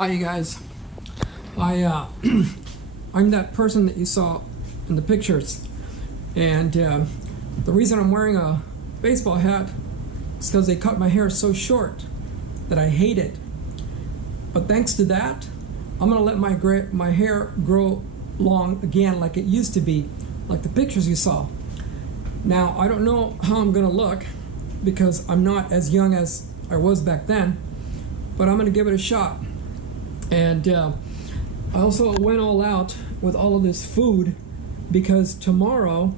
Hi, you guys. I'm that person that you saw in the pictures, and the reason I'm wearing a baseball hat is because they cut my hair so short that I hate it. But thanks to that, I'm gonna let my hair grow long again, like it used to be, like the pictures you saw. Now I don't know how I'm gonna look because I'm not as young as I was back then, but I'm gonna give it a shot. And I also went all out with all of this food because tomorrow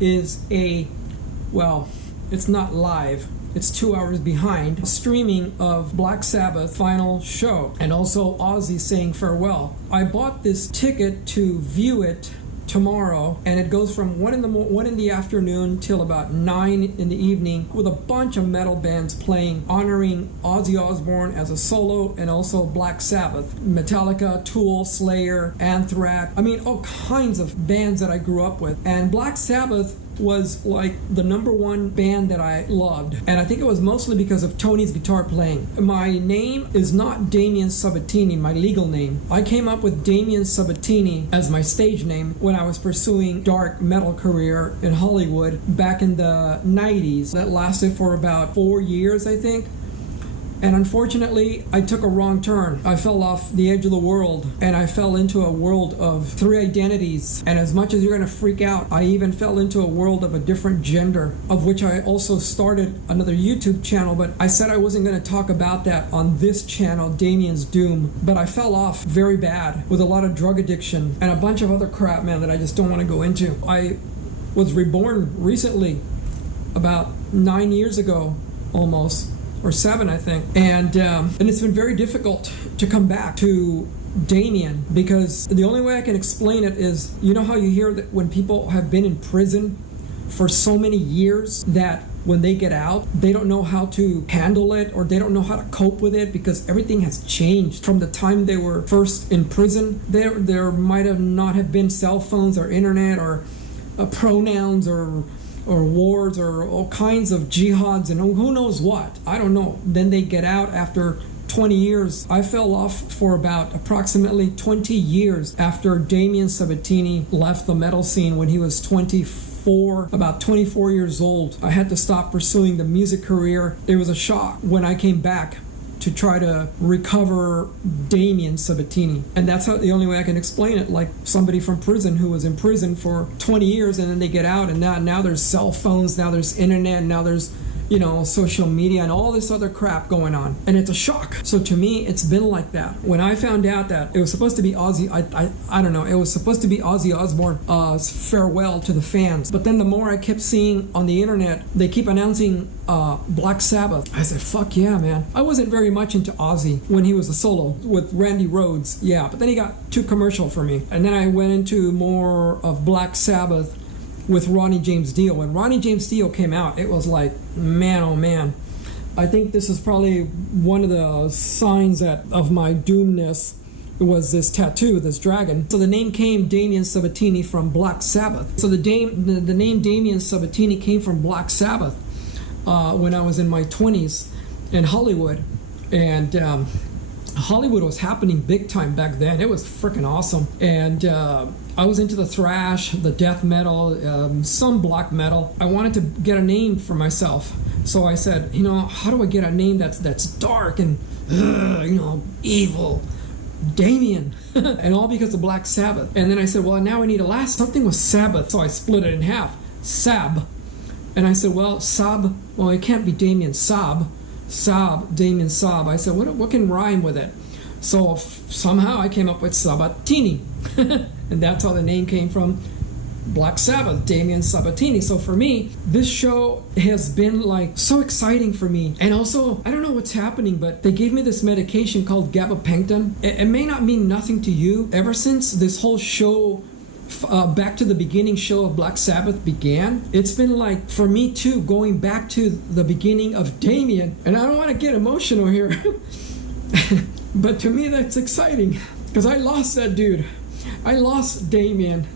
is it's not live, it's 2 hours behind, streaming of Black Sabbath final show, and also Ozzy saying farewell. I bought this ticket to view it tomorrow, and it goes from 1 in the afternoon till about 9 in the evening, with a bunch of metal bands playing, honoring Ozzy Osbourne as a solo, and also Black Sabbath, Metallica, Tool, Slayer, Anthrax. I mean, all kinds of bands that I grew up with. And Black Sabbath was like the number one band that I loved, and I think it was mostly because of Tony's guitar playing. My name is not Damian Sabatini, my legal name. I came up with Damian Sabatini as my stage name when I was pursuing dark metal career in Hollywood back in the 90s. That lasted for about 4 years, I think. And unfortunately, I took a wrong turn. I fell off the edge of the world, and I fell into a world of 3 identities. And as much as you're going to freak out, I even fell into a world of a different gender, of which I also started another YouTube channel, but I said I wasn't going to talk about that on this channel, Damian's Doom. But I fell off very bad with a lot of drug addiction and a bunch of other crap, man, that I just don't want to go into. I was reborn recently, about 9 years ago, almost. Or 7, I think, and it's been very difficult to come back to Damian, because the only way I can explain it is, you know how you hear that when people have been in prison for so many years that when they get out, they don't know how to handle it, or they don't know how to cope with it, because everything has changed from the time they were first in prison. There might have not have been cell phones or internet or pronouns or wars or all kinds of jihads and who knows what. I don't know. Then they get out after 20 years. I fell off for about approximately 20 years after Damian Sabatini left the metal scene when he was 24, about 24 years old. I had to stop pursuing the music career. It was a shock when I came back to try to recover Damian Sabatini. And that's the only way I can explain it, like somebody from prison who was in prison for 20 years and then they get out, and now there's cell phones, now there's internet, now there's social media and all this other crap going on, and it's a shock. So to me, it's been like that. When I found out that it was supposed to be Ozzy, I don't know, it was supposed to be Ozzy Osbourne's farewell to the fans, but then the more I kept seeing on the internet, they keep announcing Black Sabbath. I said, fuck yeah, man. I wasn't very much into Ozzy when he was a solo with Randy Rhoads, yeah, but then he got too commercial for me, and then I went into more of Black Sabbath with Ronnie James Dio. When Ronnie James Dio came out, it was like, man, oh man. I think this is probably one of the signs of my doomness. It was this tattoo, this dragon. So the name came Damian Sabatini from Black Sabbath. So the name Damian Sabatini came from Black Sabbath when I was in my 20s in Hollywood. And Hollywood was happening big time back then. It was freaking awesome. And I was into the thrash, the death metal, some black metal. I wanted to get a name for myself. So I said, how do I get a name that's dark and, evil? Damian. And all because of Black Sabbath. And then I said, well, now I need something with Sabbath. So I split it in half. Sab. And I said, well, Sab, well, it can't be Damian Sab. Damian Sab. I said, what can rhyme with it? So somehow I came up with Sabatini. And that's how the name came from, Black Sabbath, Damian Sabatini. So for me, this show has been like so exciting for me. And also, I don't know what's happening, but they gave me this medication called gabapentin. It may not mean nothing to you. Ever since this whole show, back to the beginning show of Black Sabbath began, it's been like, for me too, going back to the beginning of Damian. And I don't want to get emotional here, but to me that's exciting, because I lost that dude. I lost Damian.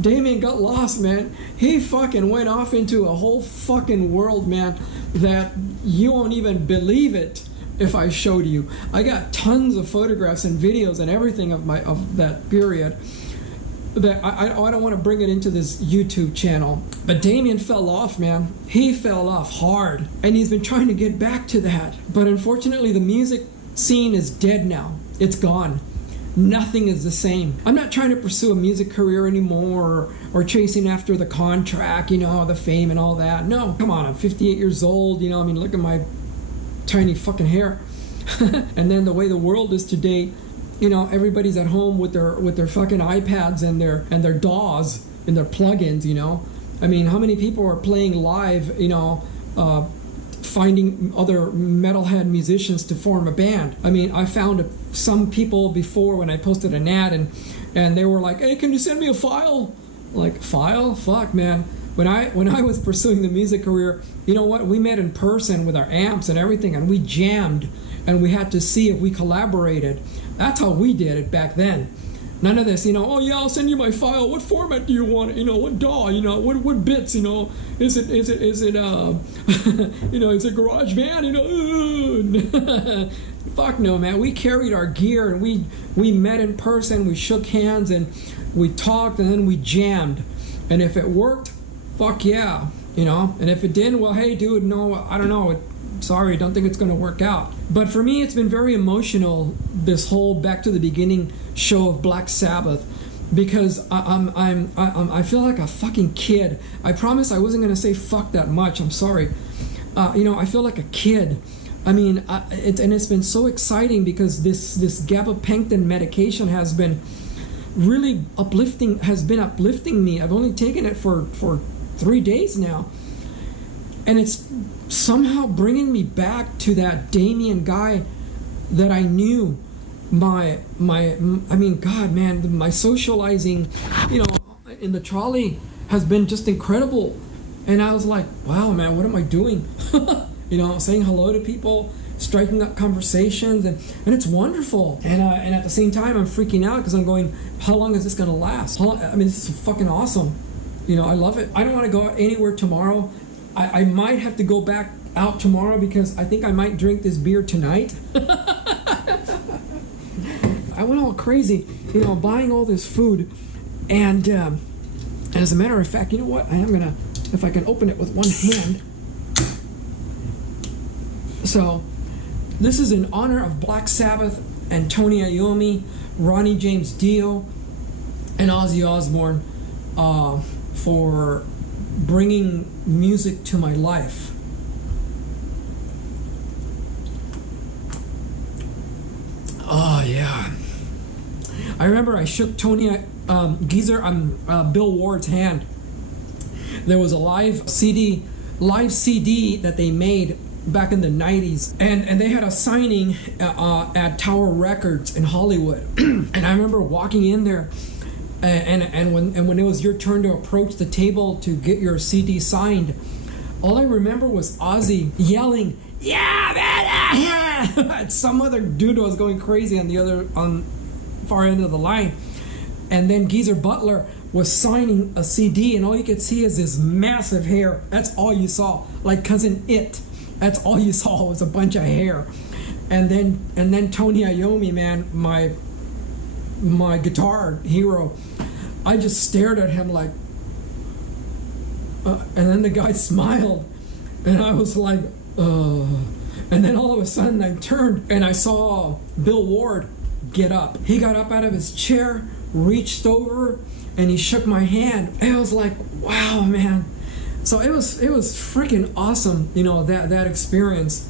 Damian got lost, man. He fucking went off into a whole fucking world, man, that you won't even believe it. if I showed you. I got tons of photographs and videos and everything of that period. That I don't want to bring it into this YouTube channel. But Damian fell off, man. He fell off hard. And he's been trying to get back to that. But unfortunately, the music scene is dead now. It's gone. Nothing is the same. I'm not trying to pursue a music career anymore or chasing after the contract, the fame and all that. No, come on, I'm 58 years old, look at my tiny fucking hair. And then the way the world is today, everybody's at home with their fucking iPads and their DAWs and their plugins, I mean, how many people are playing live, finding other metalhead musicians to form a band? I mean, I found some people before when I posted an ad and they were like, "Hey, can you send me a file?" Like, file? Fuck, man. When I was pursuing the music career, you know what? We met in person with our amps and everything, and we jammed, and we had to see if we collaborated. That's how we did it back then. None of this, oh yeah, I'll send you my file. What format do you want? What DAW? What bits? Is it is it is it GarageBand? Fuck no, man. We carried our gear and we met in person. We shook hands and we talked and then we jammed. And if it worked, fuck yeah, And if it didn't, well, hey, dude, no, I don't know. Sorry, don't think it's going to work out. But for me, it's been very emotional, this whole Back to the Beginning show of Black Sabbath, because I feel like a fucking kid. I promise I wasn't going to say fuck that much. I'm sorry. I feel like a kid. I mean, it's been so exciting because this gabapentin medication has been really uplifting me. I've only taken it for 3 days now, and it's somehow bringing me back to that Damian guy that I knew. I mean, God, man, my socializing, in the trolley has been just incredible. And I was like, wow, man, what am I doing? Saying hello to people, striking up conversations, and it's wonderful. And at the same time, I'm freaking out because I'm going, how long is this going to last? This is fucking awesome. I love it. I don't want to go out anywhere tomorrow. I might have to go back out tomorrow because I think I might drink this beer tonight. I went all crazy, buying all this food. And as a matter of fact, you know what? I am going to, if I can open it with one hand. So, this is in honor of Black Sabbath and Tony Iommi, Ronnie James Dio, and Ozzy Osbourne for bringing music to my life. Oh yeah, I remember I shook Tony Bill Ward's hand. There was a live CD that they made back in the 90s, and they had a signing at Tower Records in Hollywood. And I remember walking in there, and when it was your turn to approach the table to get your CD signed, all I remember was Ozzy yelling, "Yeah, man!" At some other dude was going crazy on far end of the line, and then Geezer Butler was signing a CD, and all you could see is this massive hair. That's all you saw, like Cousin It. That's all you saw was a bunch of hair. And then Tony Iommi, man, my guitar hero, I just stared at him like, and then the guy smiled, and I was like, and then all of a sudden I turned and I saw Bill Ward get up. He got up out of his chair, reached over, and he shook my hand. And I was like, wow, man. So it was freaking awesome, that experience.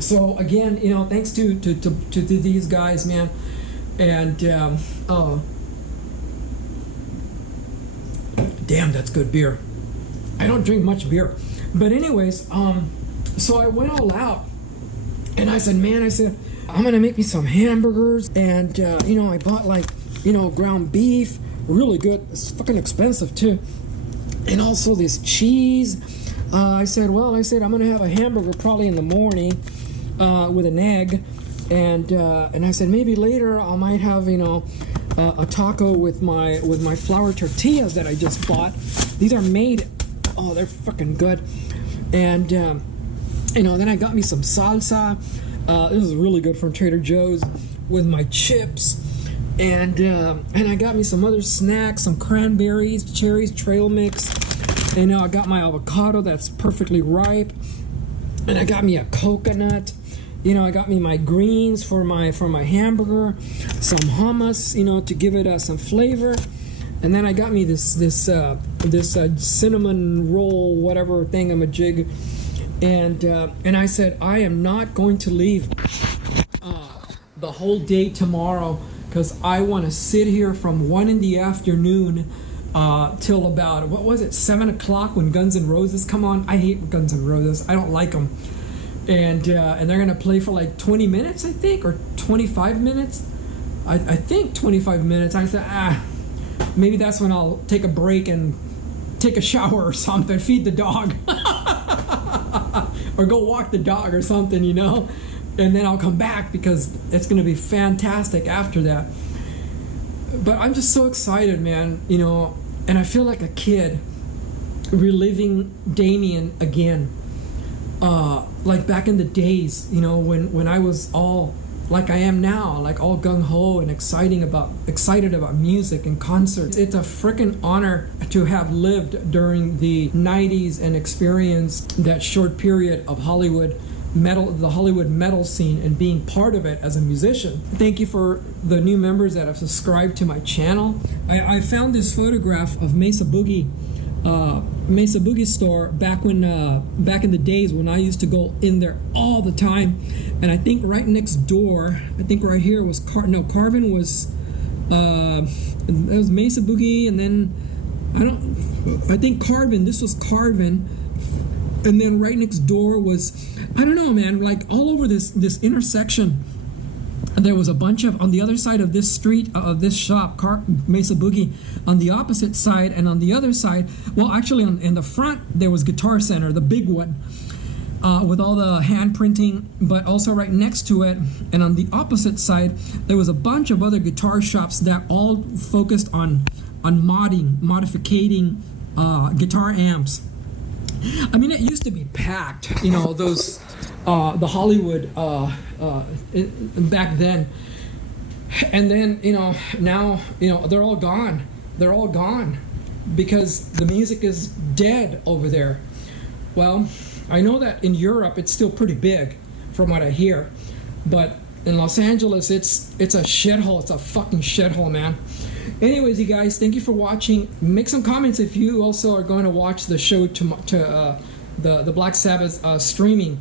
So again, thanks to these guys, man. And damn, that's good beer. I don't drink much beer, but anyways, so I went all out, and I said, I'm gonna make me some hamburgers, and I bought ground beef, really good. It's fucking expensive too. And also this cheese. I said, I'm gonna have a hamburger probably in the morning with an egg, and I said maybe later I might have a taco with my flour tortillas that I just bought. These are made. Oh, they're fucking good. And then I got me some salsa. This is really good from Trader Joe's with my chips. And I got me some other snacks, some cranberries, cherries, trail mix. And I got my avocado that's perfectly ripe. And I got me a coconut. I got me my greens for my hamburger, some hummus, to give it some flavor. And then I got me this cinnamon roll, whatever thingamajig. And I said, I am not going to leave the whole day tomorrow, because I want to sit here from 1 in the afternoon till about, 7 o'clock when Guns N' Roses come on. I hate Guns N' Roses. I don't like them. And they're going to play for like 20 minutes, I think, or 25 minutes. I think 25 minutes. I said, maybe that's when I'll take a break and take a shower or something, feed the dog. Or go walk the dog or something, and then I'll come back, because it's going to be fantastic after that. But I'm just so excited, man, and I feel like a kid reliving Damian again. Like back in the days, when I was all like I am now, like all gung-ho and excited about music and concerts. It's a freaking honor to have lived during the 90s and experienced that short period of Hollywood metal, the Hollywood metal scene, and being part of it as a musician. Thank you for the new members that have subscribed to my channel. I found this photograph of Mesa Boogie store back in the days when I used to go in there all the time. And I think right next door, right here was Carvin was it was Mesa Boogie, and then I think Carvin, this was Carvin, and then right next door was, I don't know, man, like all over this intersection. There was a bunch of, on the other side of this street, of this shop, Mesa Boogie, on the opposite side, and on the other side, well, actually, in the front, there was Guitar Center, the big one, with all the hand printing, but also right next to it, and on the opposite side, there was a bunch of other guitar shops that all focused on modifying guitar amps. I mean, it used to be packed, those, the Hollywood, back then. And then, now, they're all gone. They're all gone because the music is dead over there. Well, I know that in Europe it's still pretty big from what I hear, but in Los Angeles it's a shithole. It's a fucking shithole, man. Anyways, you guys, thank you for watching. Make some comments if you also are going to watch the show to the Black Sabbath streaming.